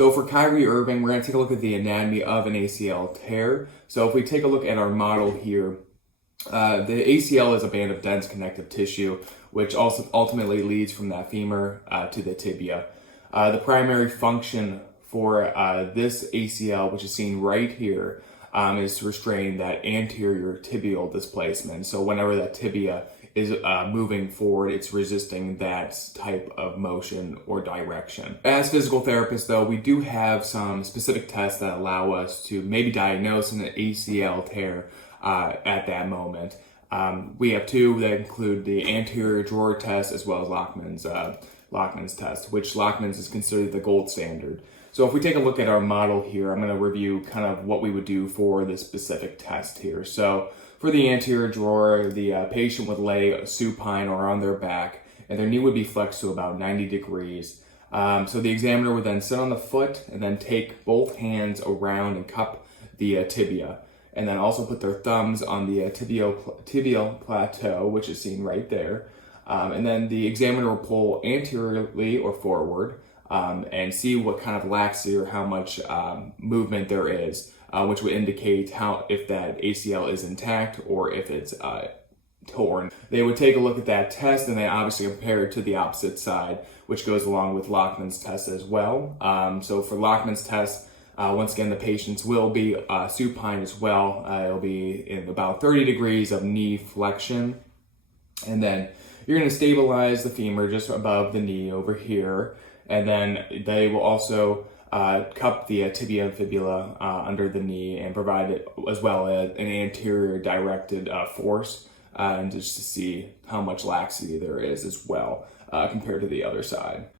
So for Kyrie Irving, we're going to take a look at the anatomy of an ACL tear. So if we take a look at our model here, the ACL is a band of dense connective tissue, which also ultimately leads from that femur to the tibia. The primary function for this ACL, which is seen right here, is to restrain that anterior tibial displacement. So whenever that tibia is moving forward, it's resisting that type of motion or direction. As physical therapists, though, we do have some specific tests that allow us to maybe diagnose an ACL tear at that moment. We have two that include the anterior drawer test as well as Lachman's test, which Lachman's is considered the gold standard. So if we take a look at our model here, I'm going to review kind of what we would do for this specific test here. So for the anterior drawer, the patient would lay supine or on their back, and their knee would be flexed to about 90 degrees. So the examiner would then sit on the foot and then take both hands around and cup the tibia, and then also put their thumbs on the tibial plateau, which is seen right there. And then the examiner will pull anteriorly or forward and see what kind of laxity or how much movement there is, which would indicate if that ACL is intact or if it's torn. They would take a look at that test and then obviously compare it to the opposite side, which goes along with Lachman's test as well. So for Lachman's test, once again, the patients will be supine as well. It'll be in about 30 degrees of knee flexion. And then you're going to stabilize the femur just above the knee over here. And then they will also cup the tibia and fibula under the knee and provide it as well as an anterior directed force and just to see how much laxity there is as well compared to the other side.